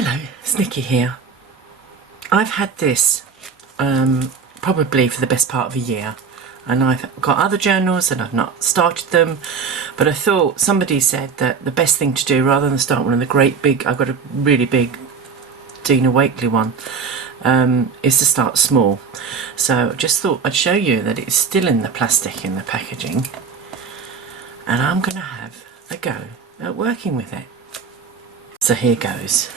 Hello, it's Nikki here. I've had this probably for the best part of a year, and I've got other journals and I've not started them, but I thought somebody said that the best thing to do, rather than start one of the great big, I've got a really big Dina Wakley one, is to start small. So I just thought I'd show you that it's still in the plastic in the packaging, and I'm going to have a go at working with it. So here goes.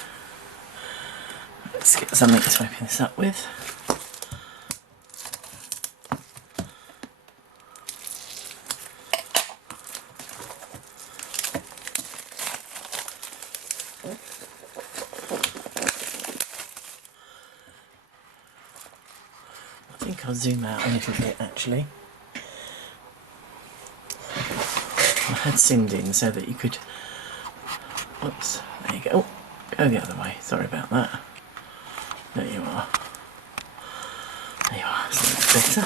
Let's get something to open this up with. I think I'll zoom out a little bit actually. I had zoomed in so that you could, oops, there you go. Oh, go the other way, sorry about that. There you are. There you are, that's a bit better.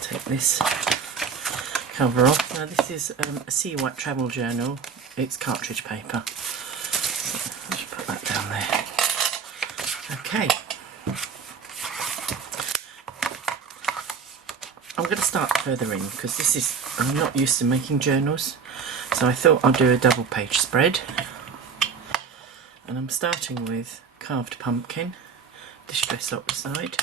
Take this cover off. Now this is a Sea White travel journal. It's cartridge paper. So let's put that down there. Okay. I'm going to start further in because this is, I'm not used to making journals. So I thought I'll do a double page spread. And I'm starting with carved pumpkin, distress oxide.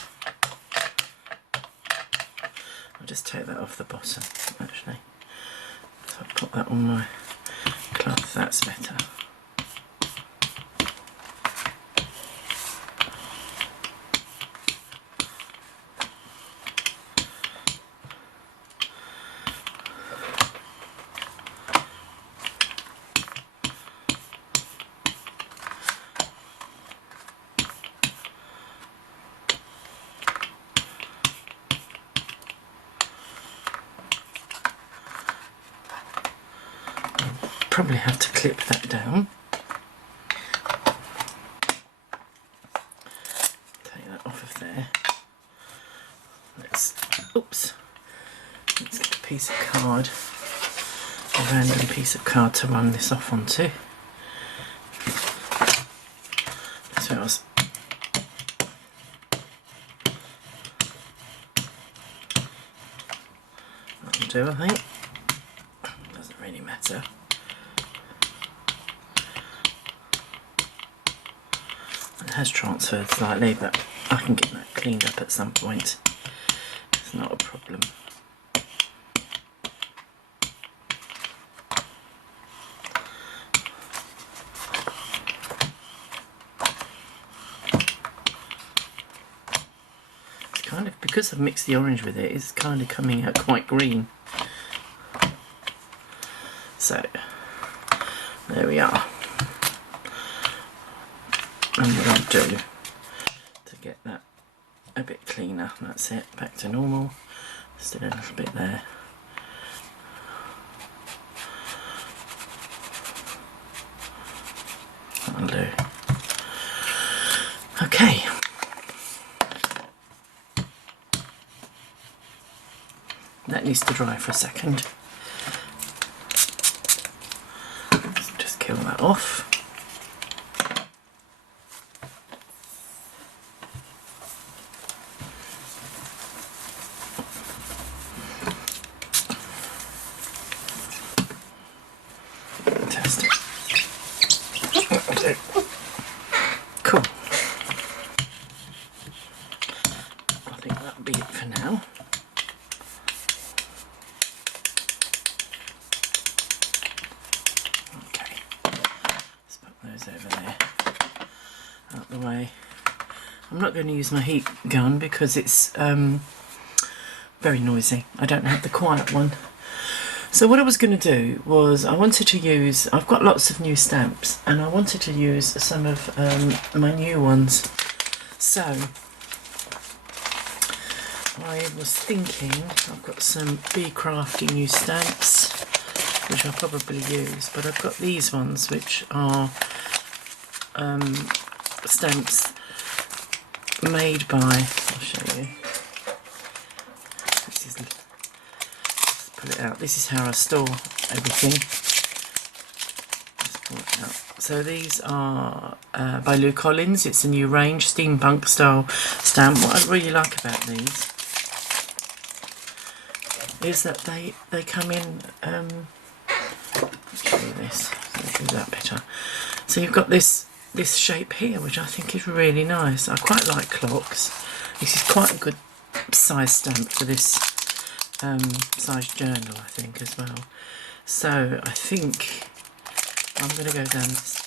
I'll just take that off the bottom actually. So I'll put that on my cloth, that's better. Probably have to clip that down. Take that off of there. Let's get a piece of card, a random piece of card to run this off onto. That's what I was. That'll do, I think. Doesn't really matter. It has transferred slightly, but I can get that cleaned up at some point. It's not a problem. It's kind of, because I've mixed the orange with it, it's kind of coming out quite green. So, there we are. And what I'll do to get that a bit cleaner, that's it, back to normal. Still a little bit there. That'll do. Okay. That needs to dry for a second. Let's just kill that off. Cool. I think that'll be it for now. Okay. Let's put those over there. Out the way. I'm not going to use my heat gun because it's very noisy. I don't have the quiet one. So what I was going to do was I wanted to use, I've got lots of new stamps and I wanted to use some of my new ones. So I was thinking, I've got some Be Crafty new stamps which I'll probably use, but I've got these ones which are stamps made by, I'll show you. This is, let's pull it out. This is how I store everything. Just So these are by Lou Collins. It's a new range, steampunk style stamp. What I really like about these is that they come in, let's show you this, let's do that better. So you've got this shape here, which I think is really nice. I quite like clocks. This is quite a good size stamp for this size journal, I think, as well. So I think I'm going to go down this,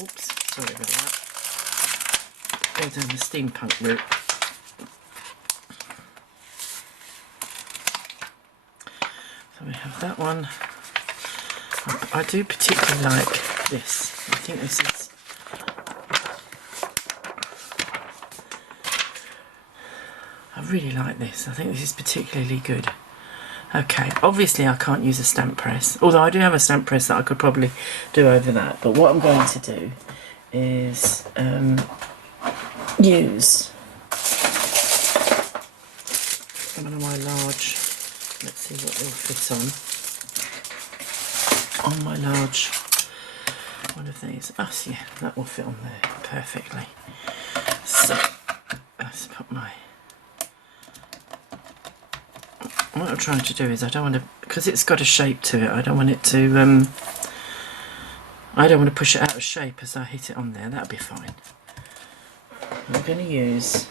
oops, sorry about that. Go down the steampunk route. So we have that one. I do particularly like this. I think this is, I really like this. I think this is particularly good. Okay, obviously I can't use a stamp press, although I do have a stamp press that I could probably do over that. But what I'm going to do is use one of my large, let's see what will fit on my large one of these. Oh yeah, that will fit on there perfectly. So let's put my, what I'm trying to do is I don't want to, because it's got a shape to it, I don't want it to I don't want to push it out of shape as I hit it on there. That'll be fine. I'm going to use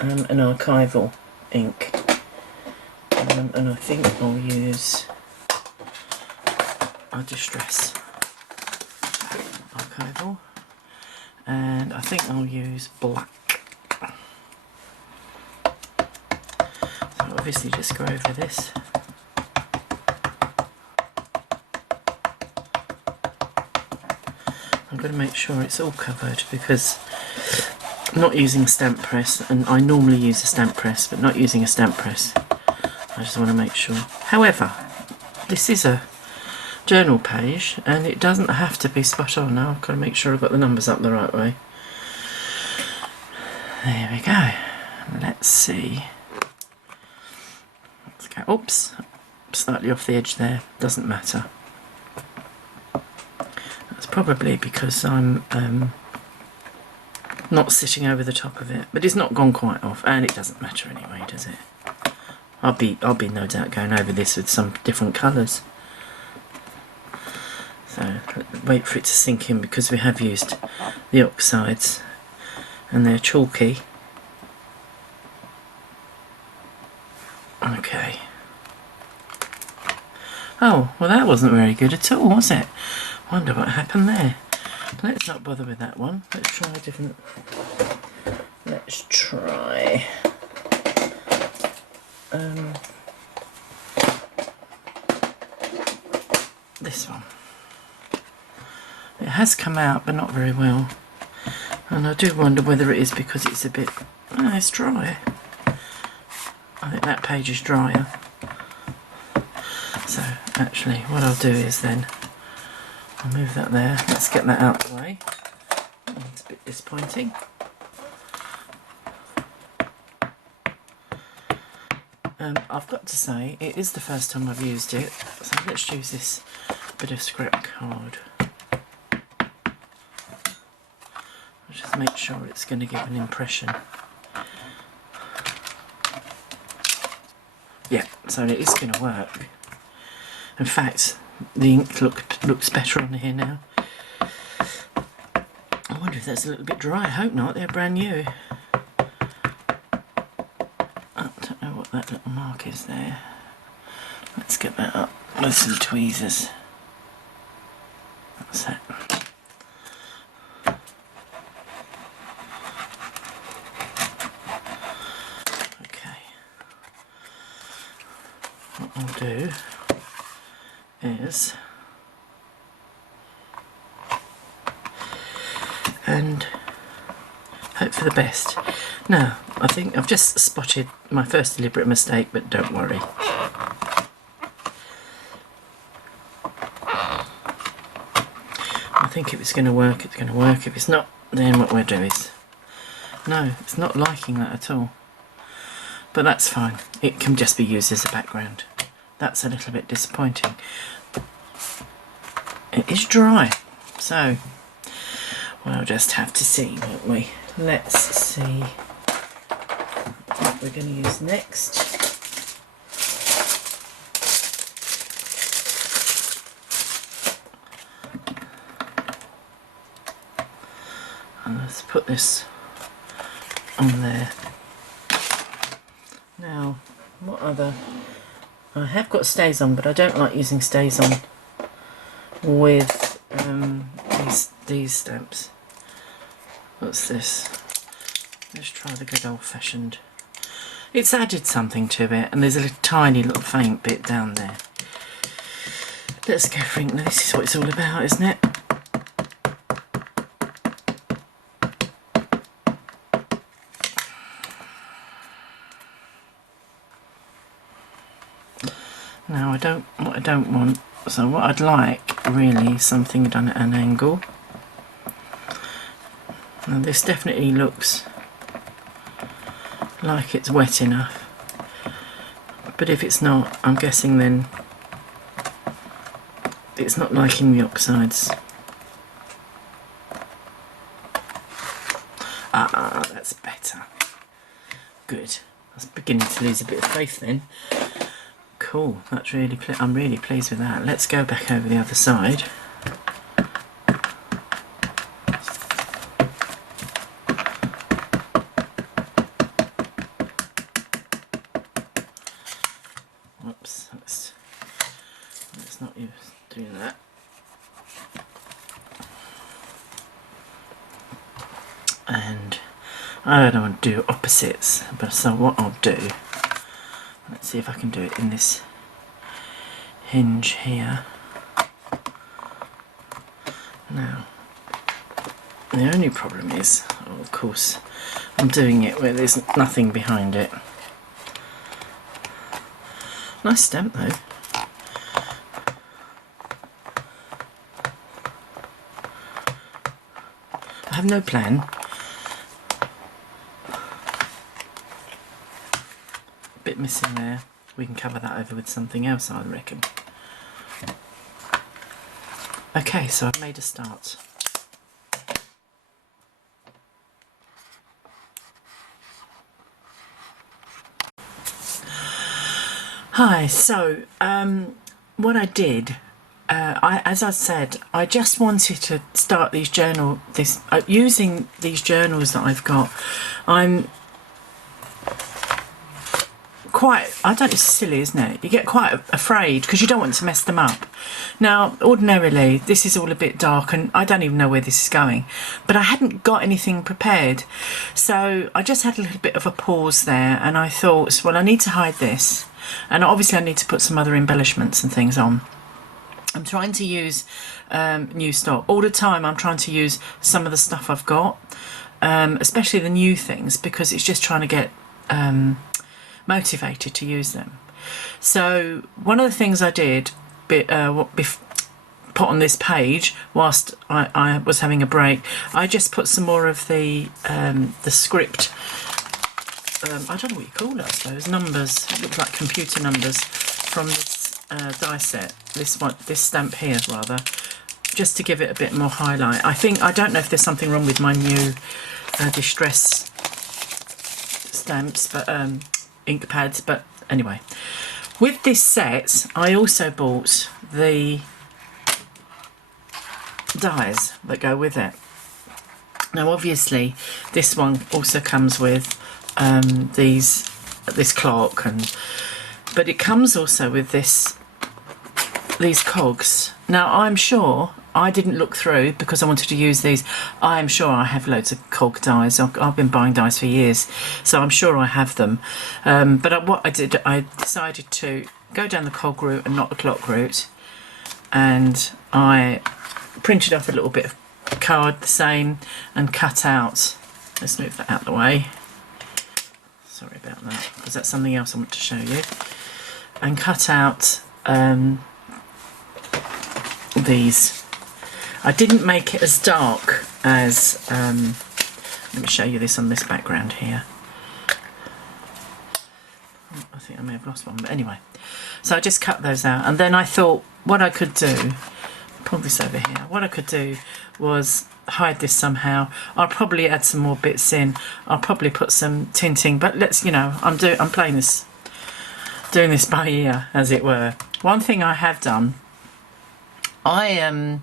an archival ink, and I think I'll use our Distress archival, and I think I'll use black. So obviously just go over this. I'm going to make sure it's all covered because I'm not using a stamp press, and I normally use a stamp press, but not using a stamp press. I just want to make sure. However, this is a journal page and it doesn't have to be spot on. Now I've got to make sure I've got the numbers up the right way. There we go. Let's see. Let's go. Oops, slightly off the edge there. Doesn't matter. That's probably because I'm not sitting over the top of it, but it's not gone quite off, and it doesn't matter anyway, does it? I'll be no doubt going over this with some different colours. So wait for it to sink in because we have used the oxides and they're chalky. Okay. Oh, well that wasn't very good at all, was it? Wonder what happened there. Let's not bother with that one. Let's try a different... Let's try... this one. It has come out, but not very well. And I do wonder whether it is because it's a bit... Oh, it's dry. I think that page is drier. So, actually, what I'll do is then... I'll move that there. Let's get that out of the way. It's a bit disappointing. I've got to say, it is the first time I've used it, so let's use this bit of scrap card. I'll just make sure it's going to give an impression. Yeah, so it is going to work. In fact, the ink looks better on here now. I wonder if that's a little bit dry. I hope not, they're brand new. That little mark is there. Let's get that up with some tweezers. That's it. Okay. What I'll do is, and hope for the best. Now, I think I've just spotted my first deliberate mistake, but don't worry. I think if it's going to work, it's going to work. If it's not, then what we'll do is... No, it's not liking that at all. But that's fine. It can just be used as a background. That's a little bit disappointing. it is dry. So we'll just have to see, won't we? Let's see what we're going to use next. And let's put this on there. Now, what other... I have got stays on, but I don't like using stays on with these stamps. What's this? Let's try the good old-fashioned. It's added something to it, and there's a tiny little faint bit down there. Let's go for ink. Now this is what it's all about, isn't it? Now what I don't want, so what I'd like really is something done at an angle. Now this definitely looks like it's wet enough, but if it's not, I'm guessing then it's not liking the oxides. Ah, that's better. Good. I was beginning to lose a bit of faith then. Cool, that's really I'm really pleased with that. Let's go back over the other side. Whoops, let's not do that. And I don't want to do opposites, but so what I'll do, let's see if I can do it in this hinge here. Now, the only problem is, oh, of course, I'm doing it where there's nothing behind it. Nice stamp though. I have no plan. Bit missing there. We can cover that over with something else, I reckon. Okay, so I've made a start. Hi, so what I did, as I said, I just wanted to start these using these journals that I've got. I'm quite, I don't know, it's silly, isn't it? You get quite afraid because you don't want to mess them up. Now, ordinarily, this is all a bit dark and I don't even know where this is going, but I hadn't got anything prepared. So I just had a little bit of a pause there and I thought, well, I need to hide this. And obviously I need to put some other embellishments and things on. I'm trying to use new stock. All the time I'm trying to use some of the stuff I've got, especially the new things, because it's just trying to get motivated to use them. So one of the things I did put on this page whilst I was having a break, I just put some more of the script, I don't know what you call it, I suppose, numbers, it looks like computer numbers from this die set, this stamp here rather, just to give it a bit more highlight. I don't know if there's something wrong with my new distress stamps, but ink pads, but anyway. With this set, I also bought the dies that go with it. Now obviously this one also comes with this clock, but it comes also with these cogs. Now I'm sure, I didn't look through because I wanted to use these, I'm sure I have loads of cog dies. I've been buying dies for years, so I'm sure I have them. But what I did, I decided to go down the cog route and not the clock route, and I printed off a little bit of card the same and cut out, let's move that out of the way, sorry about that, because that's something else I want to show you, and cut out these. I didn't make it as dark as, let me show you this on this background here. I think I may have lost one, but anyway. So I just cut those out, and then I thought what I could do pull this over here. What I could do was hide this somehow. I'll probably add some more bits in. I'll probably put some tinting, but let's, you know, I'm playing this, doing this by ear, as it were. One thing I have done, I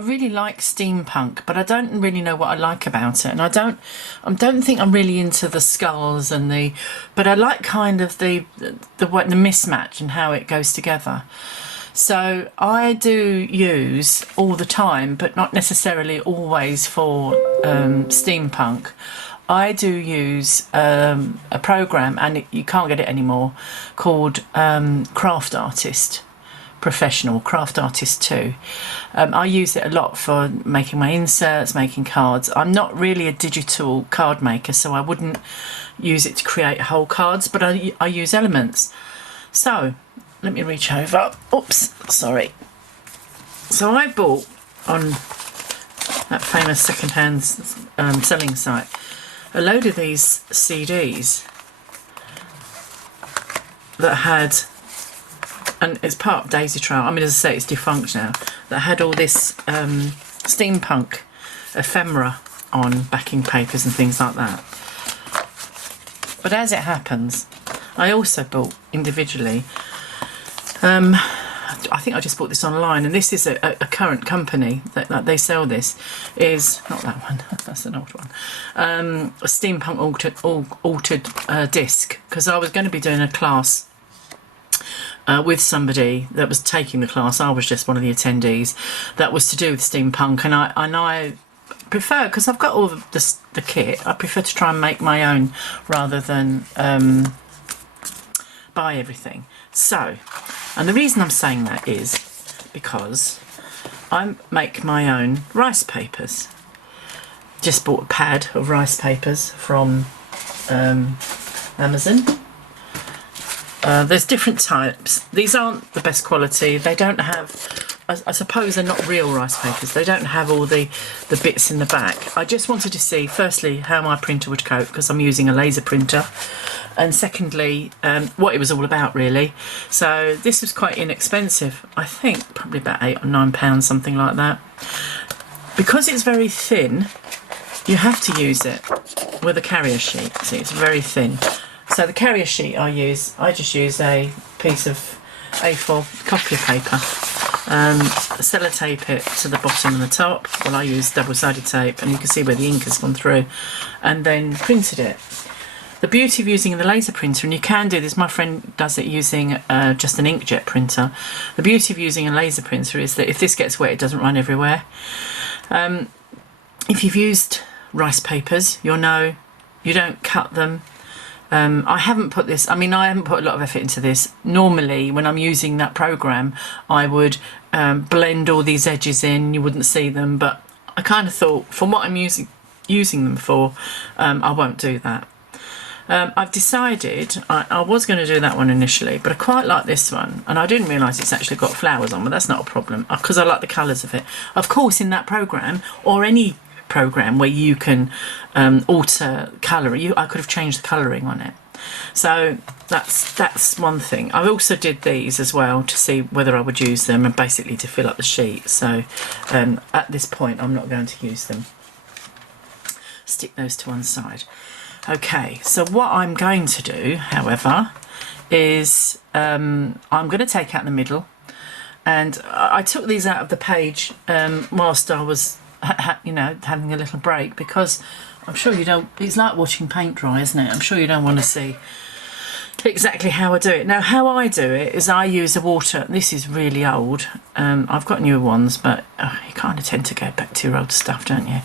really like steampunk, but I don't really know what I like about it, and I don't think I'm really into the skulls and but I like kind of the mismatch and how it goes together. So I do use all the time, but not necessarily always for steampunk. I do use a program, and you can't get it anymore, called Craft Artist Professional, Craft Artist 2. I use it a lot for making my inserts, making cards. I'm not really a digital card maker, so I wouldn't use it to create whole cards, but I use elements. So let me reach over. Oops, sorry. So I bought on that famous second-hand selling site a load of these CDs that had, and it's part of Daisy Trail, I mean, as I say, it's defunct now, that had all this steampunk ephemera on backing papers and things like that. But as it happens, I also bought individually, I think I just bought this online, and this is a current company that they sell this, is, not that one, that's an old one, a steampunk altered disc, because I was going to be doing a class with somebody that was taking the class. I was just one of the attendees. That was to do with steampunk, and I prefer, because I've got all the kit, I prefer to try and make my own rather than buy everything. So, and the reason I'm saying that is because I make my own rice papers. Just bought a pad of rice papers from Amazon. There's different types. These aren't the best quality. They don't have, I suppose they're not real rice papers. They don't have all the bits in the back. I just wanted to see, firstly, how my printer would cope, because I'm using a laser printer. And secondly, what it was all about, really. So this was quite inexpensive. I think probably about £8 or £9, something like that. Because it's very thin, you have to use it with a carrier sheet. See, it's very thin. So the carrier sheet I just use a piece of A4 copy paper, sellotape it to the bottom and the top. Well, I use double-sided tape, and you can see where the ink has gone through, and then printed it. The beauty of using the laser printer, and you can do this, my friend does it using just an inkjet printer. The beauty of using a laser printer is that if this gets wet, it doesn't run everywhere. If you've used rice papers, you'll know you don't cut them. I haven't put this, I mean, I haven't put a lot of effort into this. Normally, when I'm using that program, I would blend all these edges in, you wouldn't see them, but I kind of thought, for what I'm using them for, I won't do that. I've decided, I was going to do that one initially, but I quite like this one, and I didn't realise it's actually got flowers on, but that's not a problem, because I like the colours of it. Of course, in that program, or any program where you can alter colour, I could have changed the colouring on it. So that's one thing. I also did these as well to see whether I would use them, and basically to fill up the sheet. So at this point, I'm not going to use them. Stick those to one side. Okay, so what I'm going to do, however, is I'm going to take out the middle, and I took these out of the page whilst I was, you know, having a little break, because I'm sure you don't, it's like watching paint dry, isn't it? I'm sure you don't want to see exactly how I do it. Now, how I do it is I use a water, this is really old, I've got newer ones, but you kind of tend to go back to your old stuff, don't you?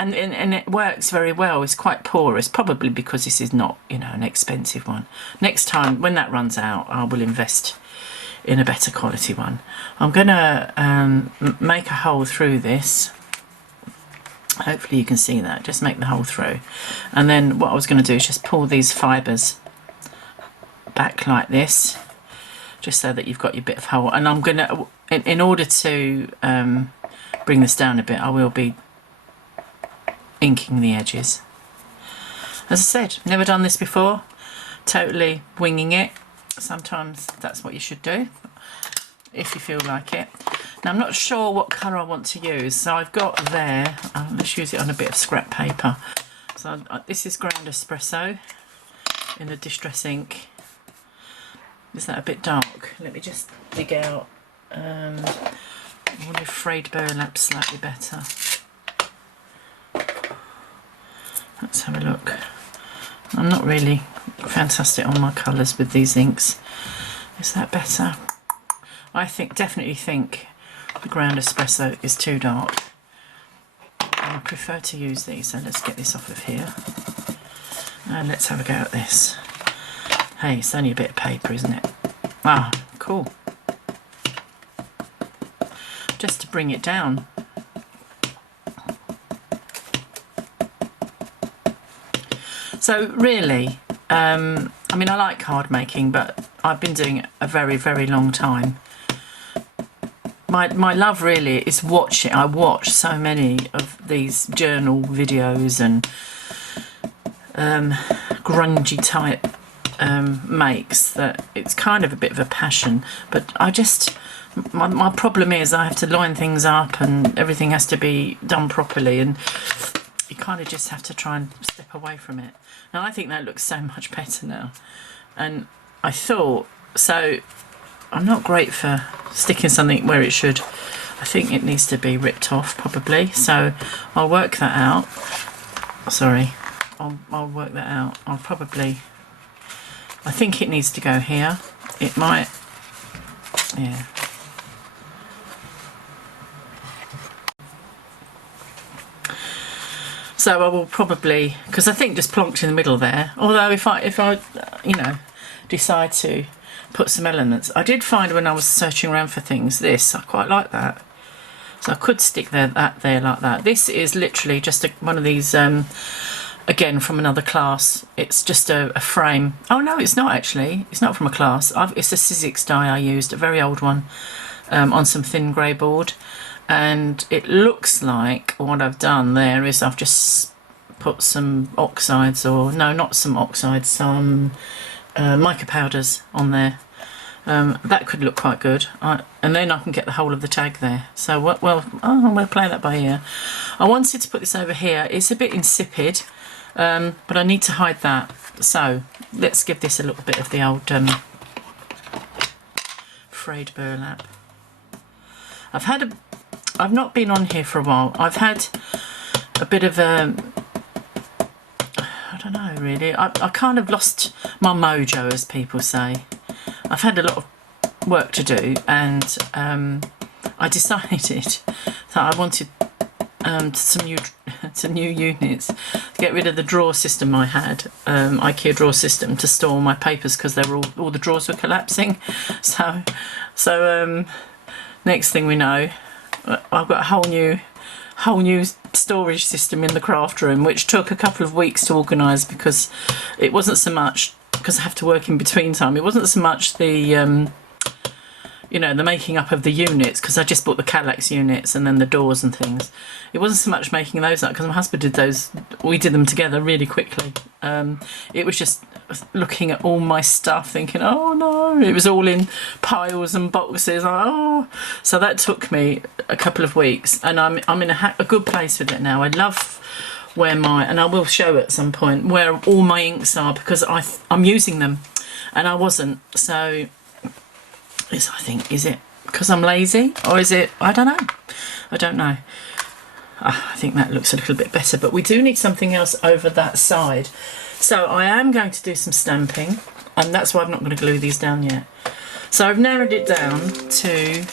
And it works very well. It's quite porous, probably because this is not, you know, an expensive one. Next time, when that runs out, I will invest in a better quality one. I'm going to make a hole through this. Hopefully you can see that. Just make the hole through. And then what I was going to do is just pull these fibres back like this, just so that you've got your bit of hole. And I'm going to, in order to bring this down a bit, I will be inking the edges. As I said, never done this before, totally winging it. Sometimes that's what you should do if you feel like it. Now I'm not sure what colour I want to use, so I've got there, let's use it on a bit of scrap paper. So this is ground espresso in a distress ink. Is that a bit dark? Let me just dig out. I wonder if frayed burlap's slightly better. Let's have a look. I'm not really fantastic on my colours with these inks. Is that better? I definitely think the ground espresso is too dark. I prefer to use these, so let's get this off of here. And let's have a go at this. Hey, it's only a bit of paper, isn't it? Ah, cool. Just to bring it down. So really, I mean, I like card making, but I've been doing it a very, very long time. My love really is watching. I watch so many of these journal videos and grungy type makes that it's kind of a bit of a passion. But my problem is I have to line things up and everything has to be done properly, and you kind of just have to try and step away from it. Now I think that looks so much better now, and I thought so. I'm not great for sticking something where it should. I think it needs to be ripped off probably, so I'll work that out. Sorry, I'll work that out. I think it needs to go here. It might, yeah. So I will probably, because I think just plonked in the middle there. Although if I you know, decide to put some elements. I did find when I was searching around for things, this, I quite like that. So I could stick that there like that. This is literally just one of these, again, from another class. It's just a frame. Oh no, it's not actually. It's not from a class. It's a Sizzix die I used, a very old one, on some thin grey board. And it looks like what I've done there is I've just put some oxides, or no, not some oxides, some mica powders on there. That could look quite good, and then I can get the whole of the tag there. So well, I'm going to play that by ear. I wanted to put this over here. It's a bit insipid, but I need to hide that. So let's give this a little bit of the old frayed burlap. I've not been on here for a while. I've had a bit of a, I don't know really, I kind of lost my mojo, as people say. I've had a lot of work to do, and I decided that I wanted some new units to get rid of the drawer system I had, IKEA drawer system, to store my papers, because they were all the drawers were collapsing. So next thing we know, I've got a whole new storage system in the craft room, which took a couple of weeks to organise, because it wasn't so much, because I have to work in between time, it wasn't so much the you know, the making up of the units, because I just bought the Kallax units and then the doors and things. It wasn't so much making those up, because my husband did those, we did them together really quickly. It was just looking at all my stuff thinking, oh no, it was all in piles and boxes. Oh, so that took me a couple of weeks, and I'm in a good place with it now. I love where and I will show at some point where all my inks are, because I'm using them and I wasn't. So I think, is it because I'm lazy, or is it, I don't know. I think that looks a little bit better, but we do need something else over that side. So I am going to do some stamping, and that's why I'm not going to glue these down yet. So I've narrowed it down to,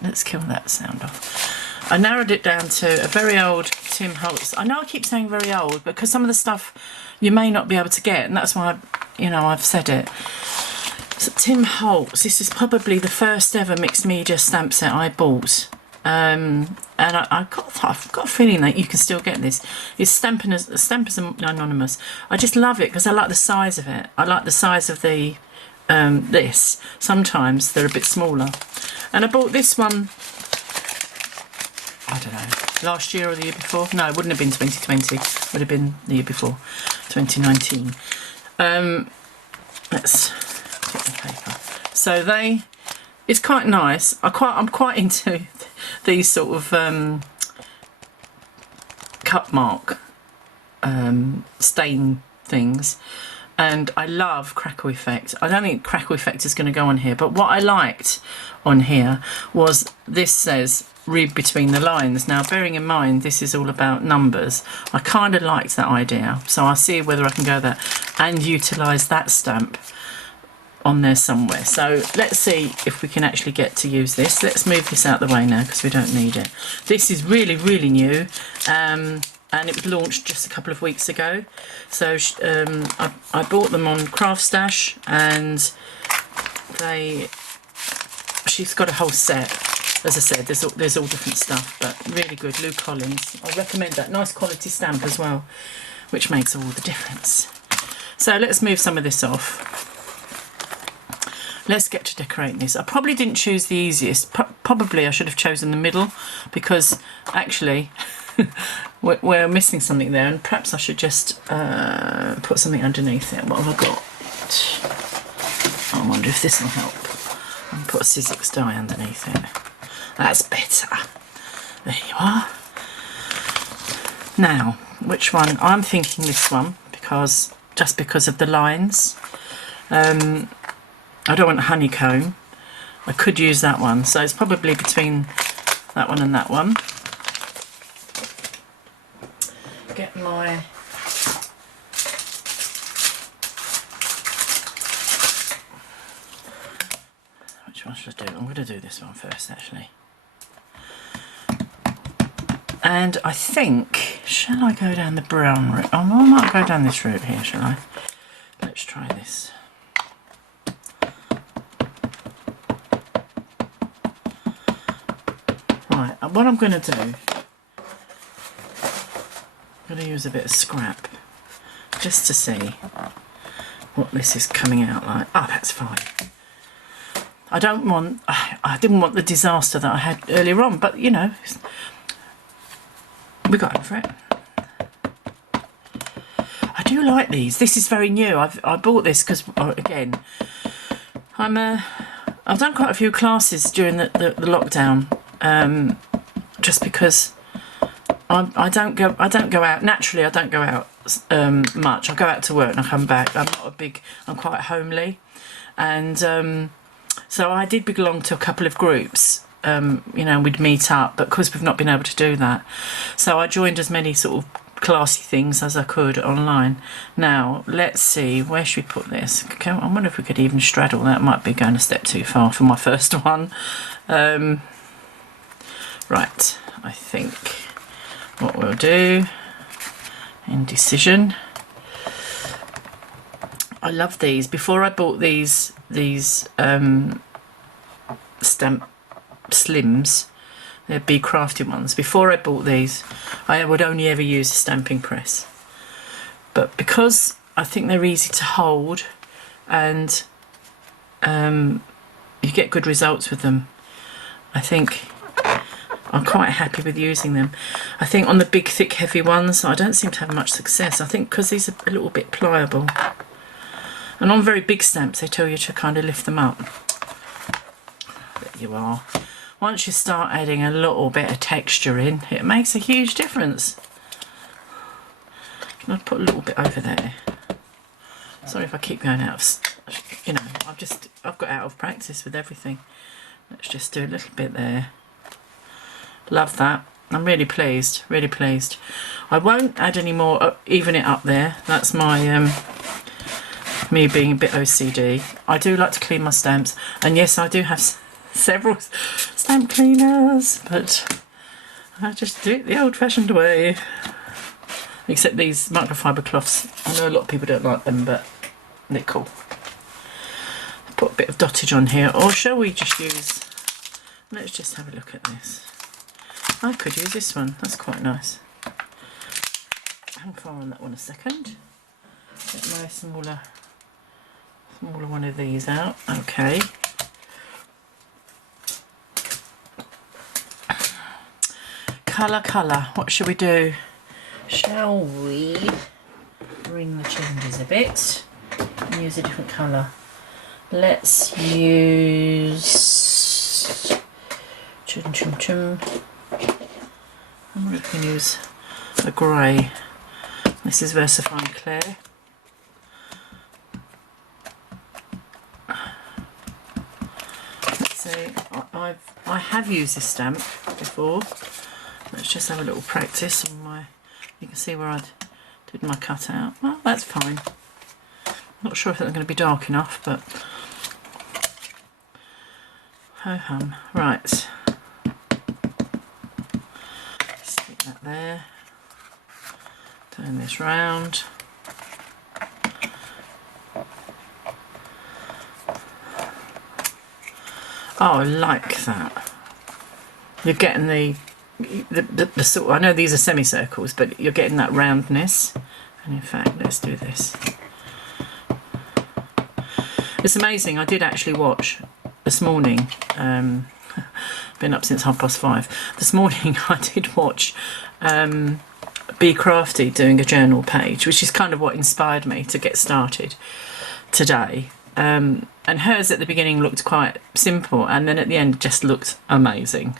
let's kill that sound off. I narrowed it down to a very old Tim Holtz. I know I keep saying very old, because some of the stuff you may not be able to get, and that's why, I've said it. So Tim Holtz, this is probably the first ever mixed media stamp set I bought. And I've got a feeling that you can still get this. It's Stampers Anonymous. I just love it because I like the size of it. I like the size of the this. Sometimes they're a bit smaller. And I bought this one, I don't know, last year or the year before. No, it wouldn't have been 2020. It would have been the year before, 2019. Let's get the paper. So It's quite nice. I'm quite into these sort of cup mark stain things, and I love crackle effect. I don't think crackle effect is going to go on here, but what I liked on here was this says read between the lines. Now, bearing in mind this is all about numbers, I kind of liked that idea, so I'll see whether I can go there and utilise that stamp on there somewhere. So let's see if we can actually get to use this. Let's move this out the way now because we don't need it. This is really, really new, and it was launched just a couple of weeks ago. So I bought them on Craft Stash, and she's got a whole set. As I said, there's all different stuff, but really good. Lou Collins, I recommend that. Nice quality stamp as well, which makes all the difference. So let's move some of this off. Let's get to decorating this. I probably didn't choose the easiest. Probably I should have chosen the middle, because actually we're missing something there, and perhaps I should just put something underneath it. What have I got? I wonder if this will help. I'll put a Sizzix die underneath it. That's better. There you are. Now, which one? I'm thinking this one, because of the lines. I don't want honeycomb. I could use that one, so it's probably between that one and that one. Get my which one should I do? I'm going to do this one first, actually. And I think, shall I go down the brown route? Oh, I might go down this route here, shall I? Let's try this. Right, what I'm going to do, I'm going to use a bit of scrap just to see what this is coming out like. Oh, that's fine. I didn't want the disaster that I had earlier on, but you know, we got over it. I do like these. This is very new. I bought this because, again, I've done quite a few classes during the lockdown, just because I don't go out naturally. I don't go out much. I go out to work and I come back. I'm quite homely, and so I did belong to a couple of groups. You know, we'd meet up, but of course we've not been able to do that. So I joined as many sort of classy things as I could online. Now, let's see, where should we put this? Okay, I wonder if we could even straddle that. Might be going a step too far for my first one. Right, I think what we'll do, indecision. I love these. Before I bought these stamp slims, they're big Crafty ones. Before I bought these, I would only ever use a stamping press, but because I think they're easy to hold and you get good results with them, I think I'm quite happy with using them. I think on the big thick heavy ones I don't seem to have much success. I think because these are a little bit pliable, and on very big stamps they tell you to kind of lift them up. There you are. Once you start adding a little bit of texture in, it makes a huge difference. Can I put a little bit over there? Sorry if I keep going out of, you know, I've got out of practice with everything. Let's just do a little bit there. Love that. I'm really pleased, really pleased. I won't add any more, even it up there. That's my me being a bit OCD. I do like to clean my stamps, and yes, I do have several stamp cleaners, but I just do it the old-fashioned way. Except these microfiber cloths. I know a lot of people don't like them, but they're cool. Put a bit of dottage on here, or shall we just use, let's just have a look at this. I could use this one, that's quite nice. Hang fire on that one a second. Get my smaller one of these out. Okay. Colour. What should we do? Shall we bring the changes a bit and use a different colour? Let's use Chum chum chum. I wonder if we can use a grey. This is Versifying Claire. Let's see, I have used this stamp before. Let's just have a little practice on my. You can see where I did my cutout. Well, that's fine. Not sure if that's going to be dark enough, but ho hum. Right, stick that there. Turn this round. Oh, I like that. You're getting the sort. I know these are semicircles, but you're getting that roundness. And in fact, let's do this. It's amazing. I did actually watch this morning. Been up since 5:30. This morning, I did watch Be Crafty doing a journal page, which is kind of what inspired me to get started today. And hers at the beginning looked quite simple, and then at the end just looked amazing.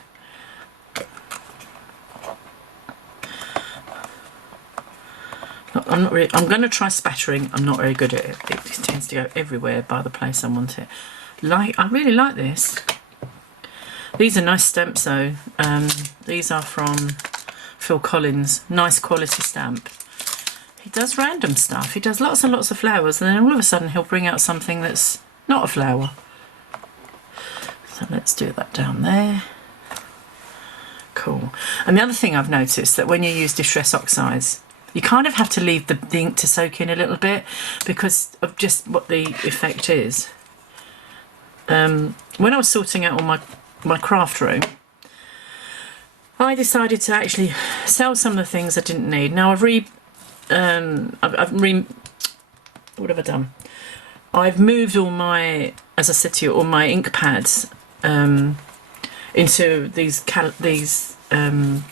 I'm going to try spattering. I'm not very good at it. It tends to go everywhere by the place I want it. I really like this. These are nice stamps though. These are from Phil Collins. Nice quality stamp. He does random stuff. He does lots and lots of flowers, and then all of a sudden he'll bring out something that's not a flower. So let's do that down there. Cool. And the other thing I've noticed that when you use Distress Oxides, you kind of have to leave the ink to soak in a little bit because of just what the effect is. When I was sorting out all my craft room, I decided to actually sell some of the things I didn't need. Now what have I done? I've moved all my, as I said to you, all my ink pads into these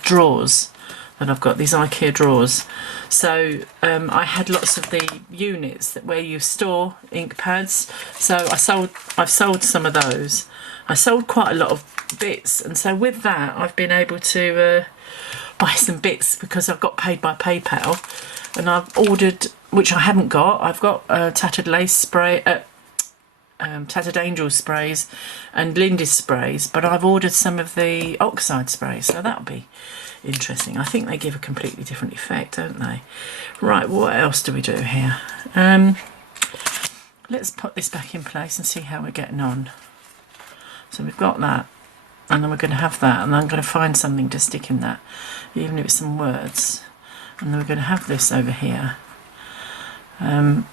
drawers that I've got, these IKEA drawers. So I had lots of the units where you store ink pads. So I've sold some of those. I sold quite a lot of bits, and so with that I've been able to buy some bits because I've got paid by PayPal, and I've ordered, which I haven't got. I've got Tattered Lace spray, Tattered Angel sprays and Lindy's sprays, but I've ordered some of the oxide sprays, so that'll be interesting. I think they give a completely different effect, don't they? Right, what else do we do here? Let's put this back in place and see how we're getting on. So we've got that, and then we're going to have that, and I'm going to find something to stick in that, even if it's some words. And then we're going to have this over here. And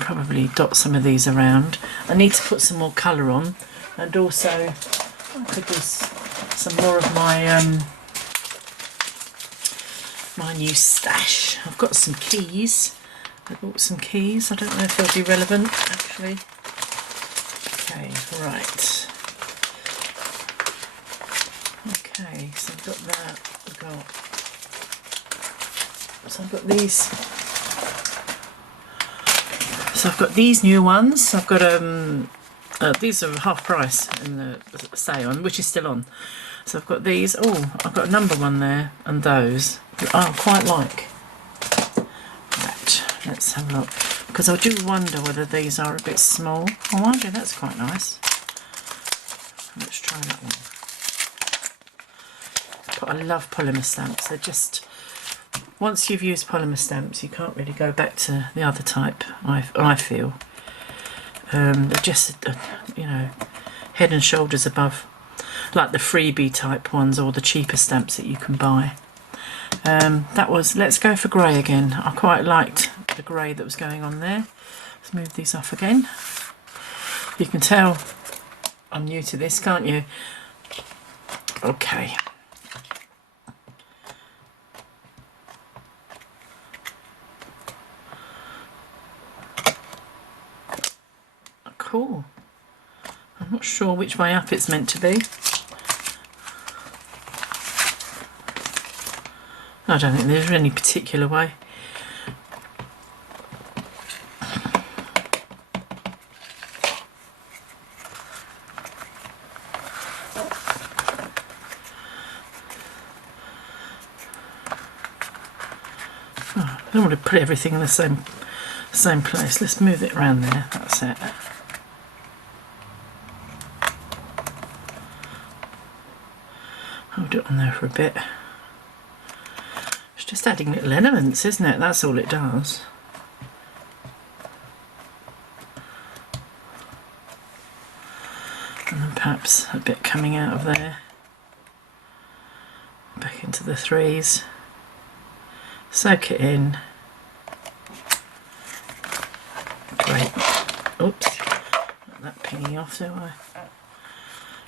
probably dot some of these around. I need to put some more colour on, and also I could do some more of my my new stash. I've got some keys. I bought some keys. I don't know if they'll be relevant actually. Okay, right. Okay, so I've got that. So I've got these. So I've got these new ones. I've got these are half price in the sale, which is still on. So I've got these. Oh, I've got a number one there, and those I quite like. Right, let's have a look, because I do wonder whether these are a bit small. Oh, I wonder, that's quite nice. Let's try that one. But I love polymer stamps. They're just, once you've used polymer stamps, you can't really go back to the other type. I feel they're just you know, head and shoulders above, like the freebie type ones or the cheaper stamps that you can buy. That was, let's go for grey again. I quite liked the grey that was going on there. Let's move these off again. You can tell I'm new to this, can't you? Okay. Cool. I'm not sure which way up it's meant to be. I don't think there's any particular way. don't want to put everything in the same place. Let's move it around there. That's it. Hold it on there for a bit. It's just adding little elements, isn't it? That's all it does. And then perhaps a bit coming out of there. Back into the threes. Soak it in. Great. Oops. Not that pinging off, do I?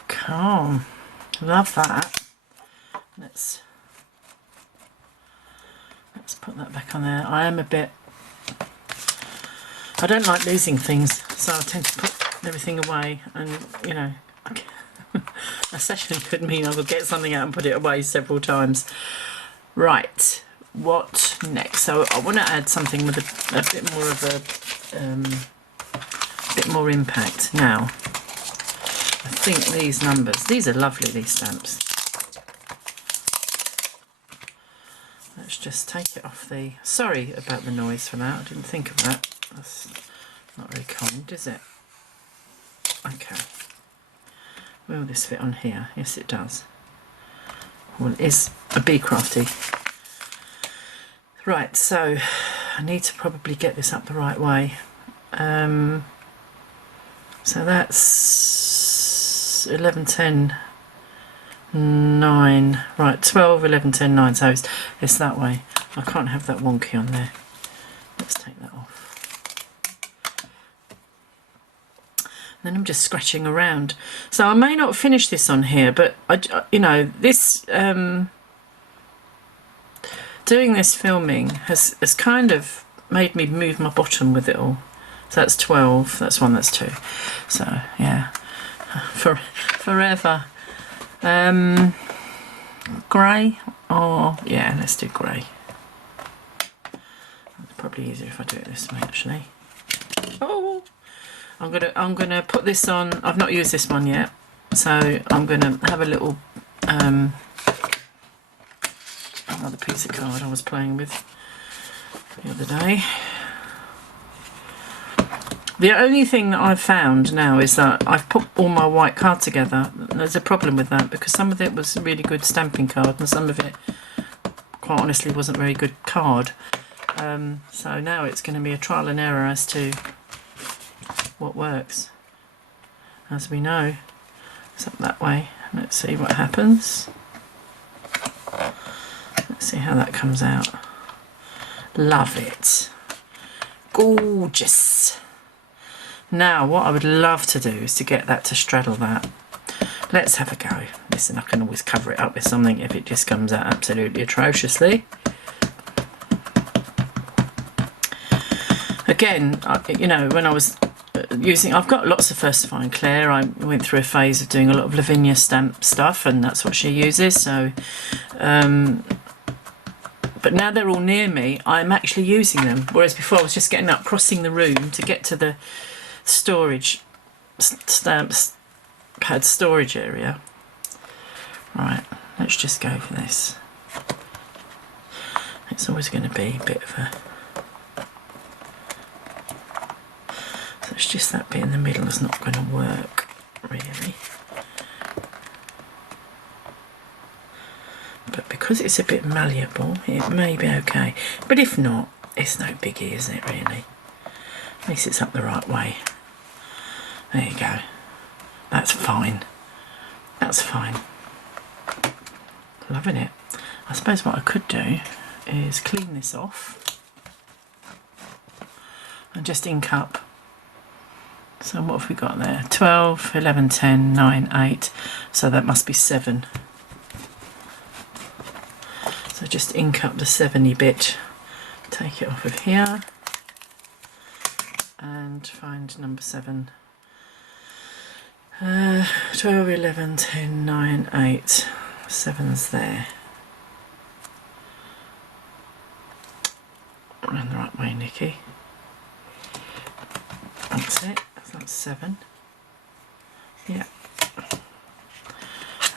Calm. Love that. Let's put that back on there. I don't like losing things, so I tend to put everything away, and you know, a session could mean I will get something out and put it away several times. Right, what next? So I want to add something with a bit more of a bit more impact. Now, I think these numbers, these are lovely, these stamps. Let's just take it off the... Sorry about the noise for that, I didn't think of that. That's not very kind, is it? Okay. Will this fit on here? Yes, it does. Well, it is a bee crafty. Right, so I need to probably get this up the right way. So that's 11, 10, 9. Right, 12, 11, 10, 9. So it's that way. I can't have that wonky on there. Let's take that off. Then I'm just scratching around. So I may not finish this on here, but you know, this doing this filming has kind of made me move my bottom with it all. So that's 12, that's 1, that's 2. So yeah, forever. Grey, or yeah, let's do grey. It's probably easier if I do it this way, actually. Oh, I'm gonna put this on. I've not used this one yet, so I'm gonna have a little another piece of card I was playing with the other day. The only thing that I've found now is that I've put all my white card together. There's a problem with that because some of it was a really good stamping card and some of it, quite honestly, wasn't very good card. So now it's going to be a trial and error as to what works. As we know, it's up that way. Let's see what happens. Let's see how that comes out. Love it. Gorgeous. Now, what I would love to do is to get that to straddle that. Let's have a go. Listen, I can always cover it up with something if it just comes out absolutely atrociously. Again, you know, when I was using... I've got lots of First Fine Claire. I went through a phase of doing a lot of Lavinia stamp stuff, and that's what she uses, so... but now they're all near me, I'm actually using them. Whereas before I was just getting up, crossing the room to get to the storage stamps pad storage area. Right, let's just go for this. It's always going to be a bit of a... So it's just that bit in the middle is not going to work, really. But because it's a bit malleable, it may be okay. But if not, it's no biggie, is it, really? At least it's up the right way. There you go. That's fine. That's fine. Loving it. I suppose what I could do is clean this off and just ink up. So what have we got there? 12, 11, 10, 9, 8. So that must be 7. So just ink up the 7-y bit, take it off of here, and find number 7. 12, 11, 10, 9, 8. 7's there. Around the right way, Nikki. That's it. That's 7. Yeah.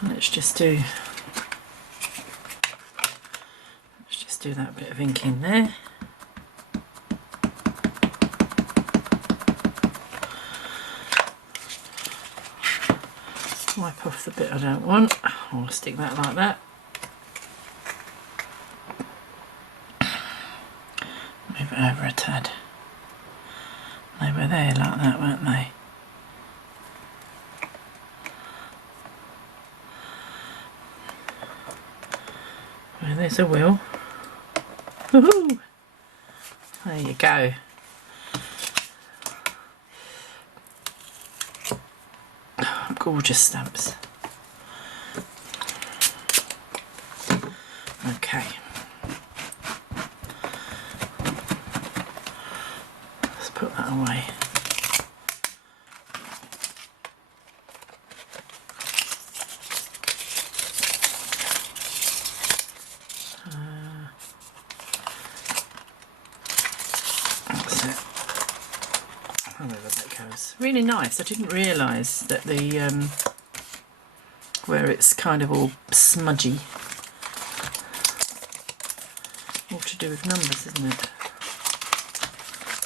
Let's just do that bit of ink in there. snip off the bit I don't want. I'll stick that like that. Move it over a tad. They were there like that, weren't they? Well, there's a wheel. Woohoo! There you go. Gorgeous stamps. Okay. Let's put that away. That's it. However that goes. Really nice. I didn't realise that the where it's kind of all smudgy. All to do with numbers, isn't it?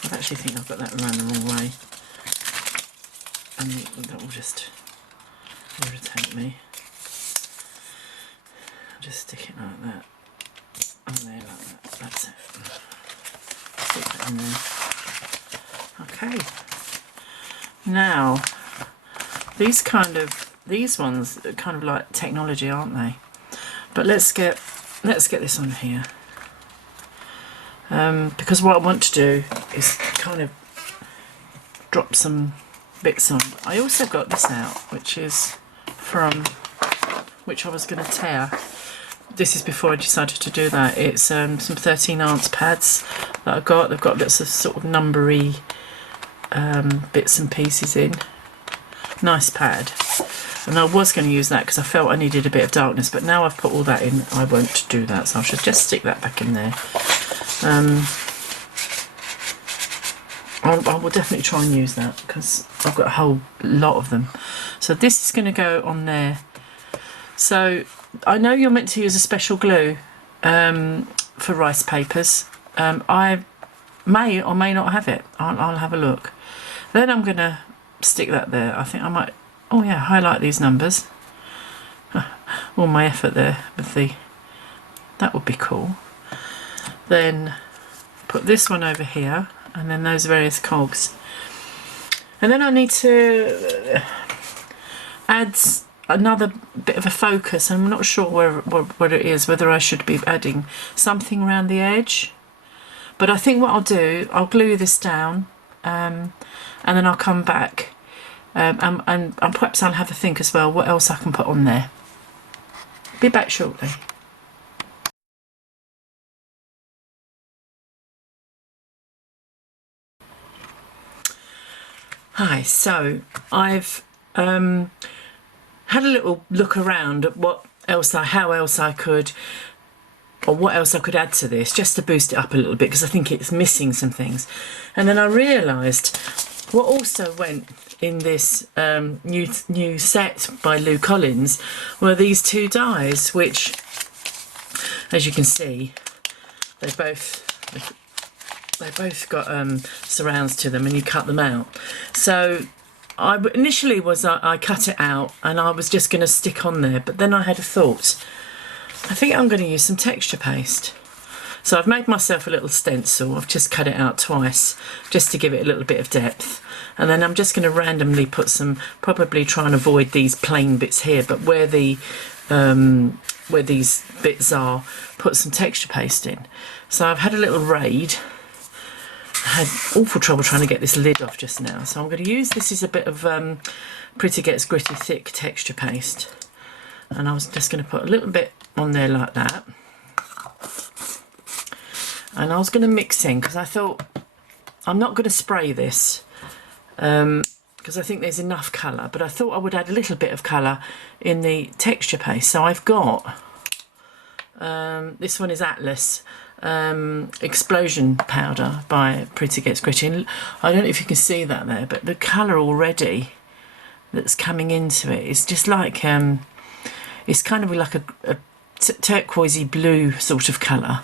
I actually think I've got that around the wrong way. And that will just irritate me. I'll just stick it like that. On there like that. That's it. Stick that in there. Okay. Now, these ones are kind of like technology, aren't they? But let's get this on here. Because what I want to do is kind of drop some bits on. I also got this out, which is which I was going to tear. This is before I decided to do that. It's some 13-ounce pads that I've got. They've got lots of sort of numbery bits and pieces in. Nice pad. And I was going to use that because I felt I needed a bit of darkness, but now I've put all that in, I won't do that, so I should just stick that back in there. I will definitely try and use that because I've got a whole lot of them. So this is going to go on there. So I know you're meant to use a special glue for rice papers. I may or may not have it. I'll have a look. Then I'm going to stick that there. I think I might, oh yeah, highlight these numbers. All my effort there with that would be cool. Then put this one over here, and then those various cogs. And then I need to add another bit of a focus. I'm not sure what it is, whether I should be adding something around the edge. But I think what I'll do, I'll glue this down, and then I'll come back, and perhaps I'll have a think as well what else I can put on there. Be back shortly. Hi, so I've had a little look around at how else I could add to this, just to boost it up a little bit, because I think it's missing some things. And then I realised what also went in this new set by Lou Collins were these two dies, which, as you can see, they both got surrounds to them, and you cut them out. So initially I cut it out and I was just going to stick on there, but then I had a thought. I think I'm going to use some texture paste. So I've made myself a little stencil. I've just cut it out twice just to give it a little bit of depth, and then I'm just going to randomly put some, probably try and avoid these plain bits here, but where these bits are, put some texture paste in. So I've had a little raid. I had awful trouble trying to get this lid off just now, so I'm going to use this as a bit of Pretty Gets Gritty thick texture paste, and I was just going to put a little bit on there like that, and I was going to mix in, because I thought I'm not going to spray this because I think there's enough colour, but I thought I would add a little bit of colour in the texture paste. So I've got this one is Atlas Explosion Powder by Pretty Gets Gritty, and I don't know if you can see that there, but the colour already that's coming into it is just like it's kind of like a turquoisey blue sort of colour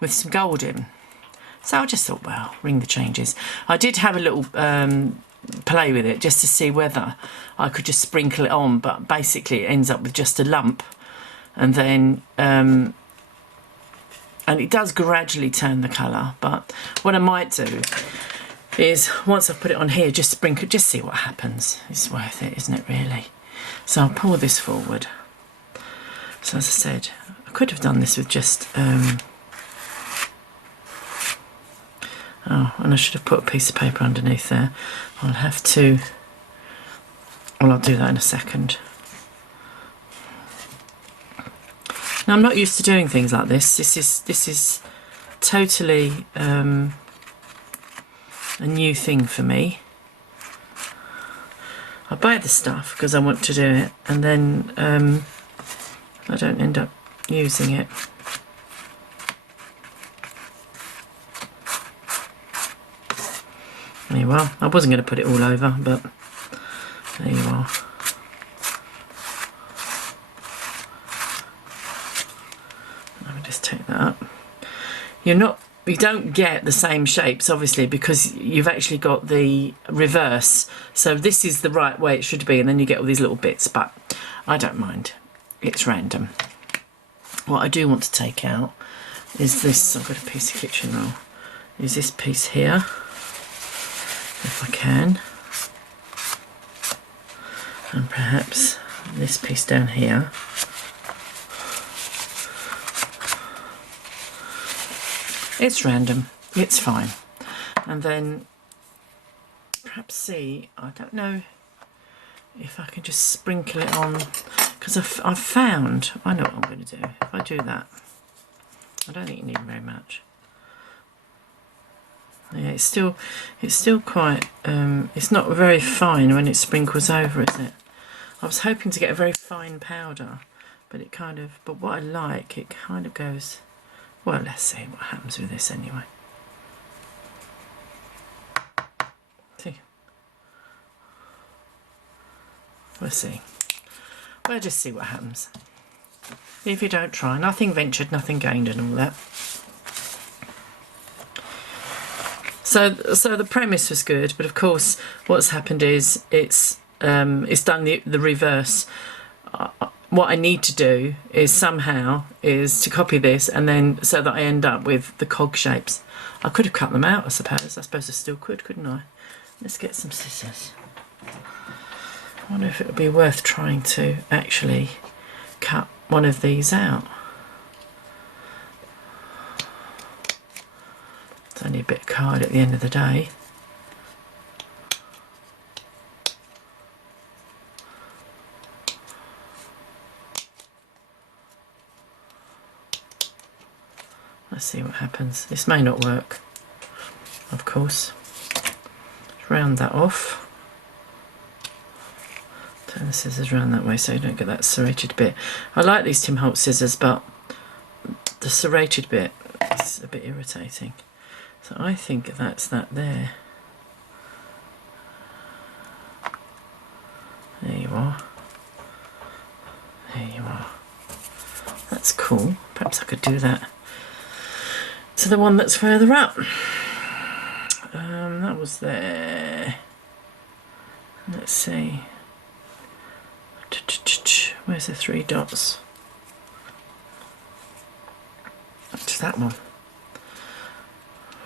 with some gold in. So I just thought, well, ring the changes. I did have a little play with it just to see whether I could just sprinkle it on, but basically it ends up with just a lump. And then and it does gradually turn the colour, but what I might do is once I've put it on here, just sprinkle, just see what happens. It's worth it, isn't it, really? So I'll pull this forward. So as I said, I could have done this with just oh, and I should have put a piece of paper underneath there. I'll have to, well, I'll do that in a second. Now, I'm not used to doing things like this. This is totally a new thing for me. I buy the stuff because I want to do it, and then I don't end up using it. There you are. I wasn't going to put it all over, but there you are. Let me just take that up. You don't get the same shapes, obviously, because you've actually got the reverse. So this is the right way it should be, and then you get all these little bits, but I don't mind. It's random. What I do want to take out is this. I've got a piece of kitchen roll. Is this piece here, if I can, and perhaps this piece down here. It's random, it's fine. And then perhaps see, I don't know if I can just sprinkle it on, because I've found, I know what I'm going to do. If I do that, I don't think you need very much. Yeah, it's still quite, it's not very fine when it sprinkles over, is it? I was hoping to get a very fine powder, but it kind of, but what I like, it kind of goes, well, let's see what happens with this anyway. See? We'll see. We'll just see what happens. If you don't try, nothing ventured, nothing gained and all that. So the premise was good, but of course what's happened is it's done the reverse. What I need to do is somehow is to copy this, and then so that I end up with the cog shapes. I could have cut them out, I suppose. I suppose I still could, couldn't I? Let's get some scissors. I wonder if it would be worth trying to actually cut one of these out. It's only a bit of card at the end of the day. Let's see what happens. This may not work, of course. Let's round that off. Turn the scissors round that way so you don't get that serrated bit. I like these Tim Holtz scissors, but the serrated bit is a bit irritating. So I think that's that there. There you are. There you are. That's cool. Perhaps I could do that. So the one that's further up, that was there. Let's see. Where's the 3 dots? That's that one.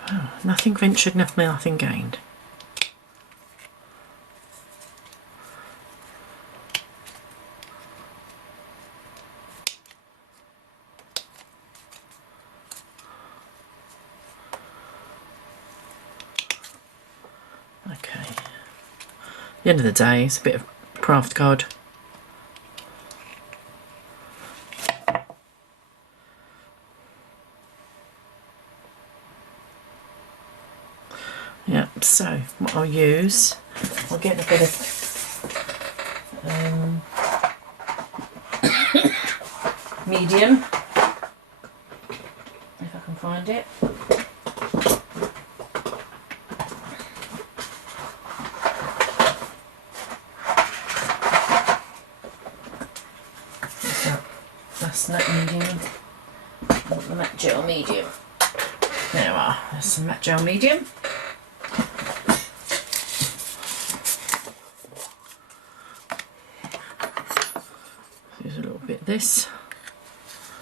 Oh, nothing ventured, nothing gained. Okay. At the end of the day, it's a bit of craft card. Yeah, so what I'll use, I'll get a bit of medium, if I can find it. That's not medium. I want the matte gel medium. There we are. There's some matte gel medium. this,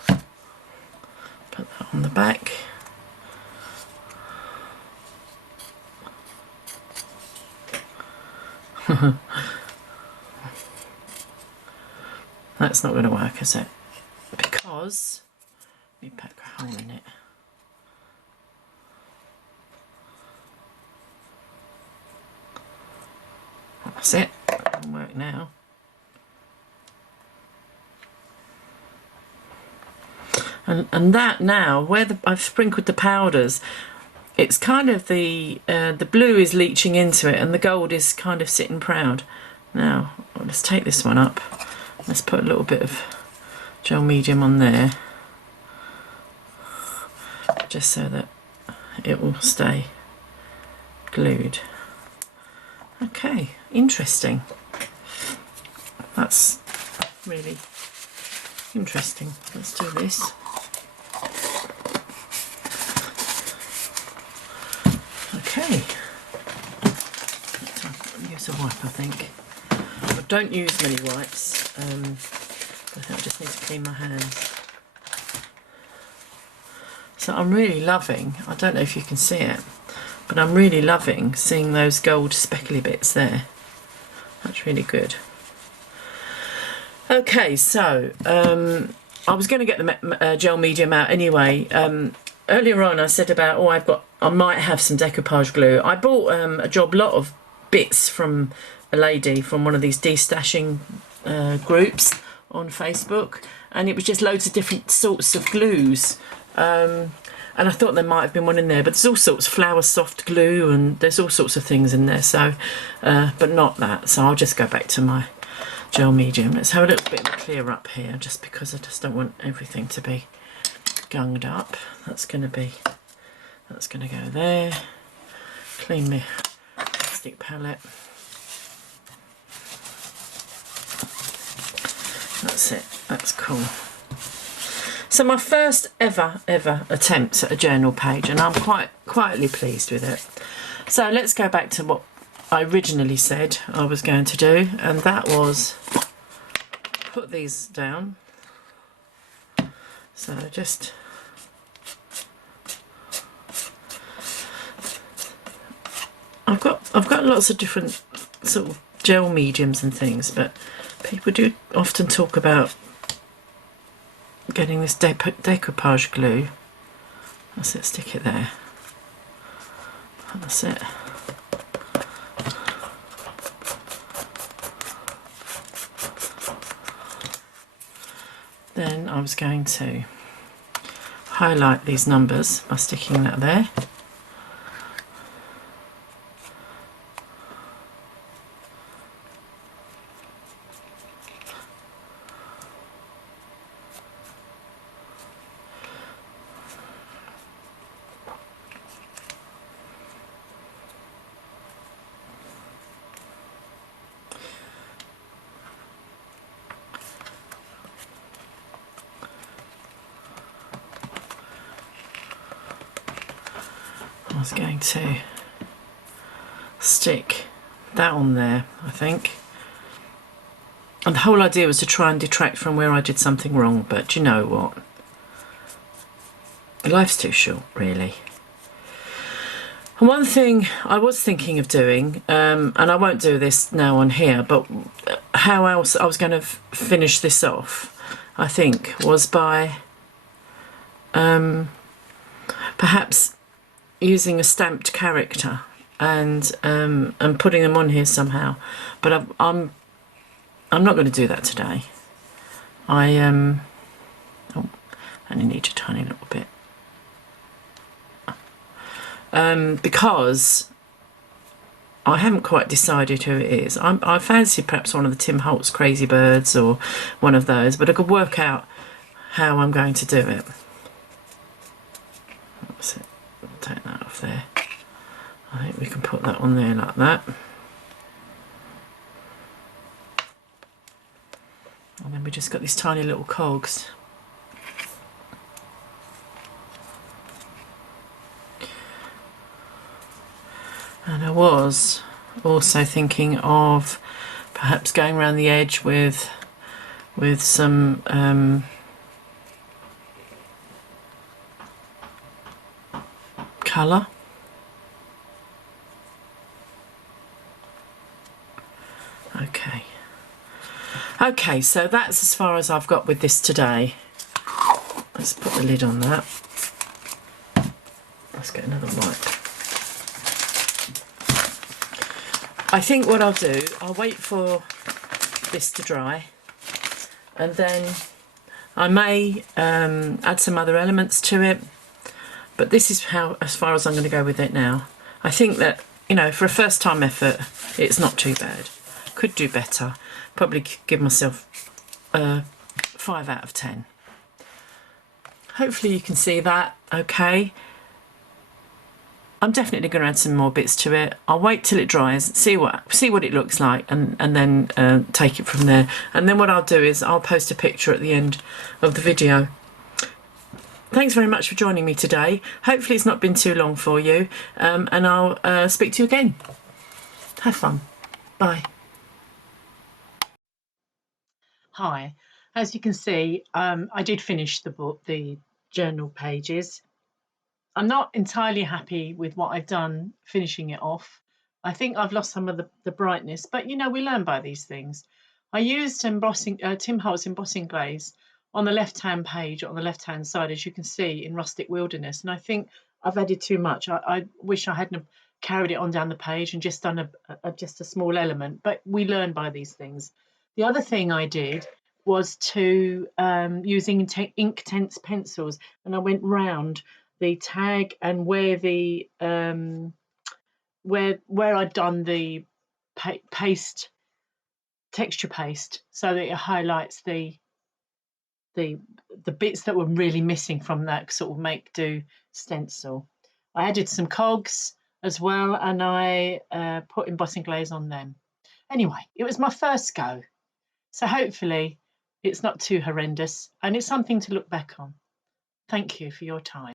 put that on the back. That's not going to work, is it? Because we poke a hole in it. That's it. That doesn't work now. And that now, where I've sprinkled the powders, it's kind of the blue is leaching into it and the gold is kind of sitting proud. Now, let's take this one up. Let's put a little bit of gel medium on there, just so that it will stay glued. Okay, interesting. That's really interesting. Let's do this. Okay. Use a wipe, I think. I don't use many wipes. I think I just need to clean my hands. So I'm really loving, I don't know if you can see it, but I'm really loving seeing those gold speckly bits there. That's really good. Okay, so I was going to get the gel medium out anyway. Earlier on I said about, I might have some decoupage glue. I bought a job lot of bits from a lady from one of these destashing groups on Facebook, and it was just loads of different sorts of glues. And I thought there might have been one in there, but there's all sorts of flower soft glue and there's all sorts of things in there, so but not that. So I'll just go back to my gel medium. Let's have a little bit of a clear up here, just because I just don't want everything to be gunged up. That's going to go there. Clean my plastic palette. That's it. That's cool. So my first ever attempt at a journal page, and I'm quite quietly pleased with it. So let's go back to what I originally said I was going to do, and that was put these down. So just I've got lots of different sort of gel mediums and things, but people do often talk about getting this decoupage glue. That's it, stick it there. That's it. Then I was going to highlight these numbers by sticking that there. I was going to stick that on there, I think. And the whole idea was to try and detract from where I did something wrong, but you know what? Life's too short, really. And one thing I was thinking of doing, and I won't do this now on here, but how else I was going to finish this off, I think, was by perhaps using a stamped character and putting them on here somehow, but I'm not going to do that today. I only need a tiny little bit, because I haven't quite decided who it is. I fancy perhaps one of the Tim Holtz Crazy Birds or one of those, but I could work out how I'm going to do it. That's it. Take that off there. I think we can put that on there like that. And then we just got these tiny little cogs. And I was also thinking of perhaps going around the edge with with some colour. Okay, so that's as far as I've got with this today. Let's put the lid on that. Let's get another wipe. I think what I'll do, I'll wait for this to dry, and then I may add some other elements to it, but this is as far as I'm going to go with it now. I think that, you know, for a first time effort, it's not too bad. Could do better. Probably give myself 5 out of 10. Hopefully you can see that okay. I'm definitely going to add some more bits to it. I'll wait till it dries, see what it looks like, and then take it from there. And then what I'll do is I'll post a picture at the end of the video. Thanks very much for joining me today. Hopefully it's not been too long for you, and I'll speak to you again. Have fun. Bye. Hi. As you can see, I did finish the book, the journal pages. I'm not entirely happy with what I've done finishing it off. I think I've lost some of the brightness, but you know, we learn by these things. I used Tim Holtz embossing glaze on the left-hand page, on the left-hand side, as you can see, in Rustic Wilderness, and I think I've added too much. I wish I hadn't carried it on down the page and just done just a small element, but we learn by these things. The other thing I did was to using Inktense pencils, and I went round the tag and where the where I'd done the paste, texture paste, so that it highlights the bits that were really missing from that sort of make do stencil. I added some cogs as well, and I put embossing glaze on them. Anyway, it was my first go, so hopefully it's not too horrendous and it's something to look back on. Thank you for your time.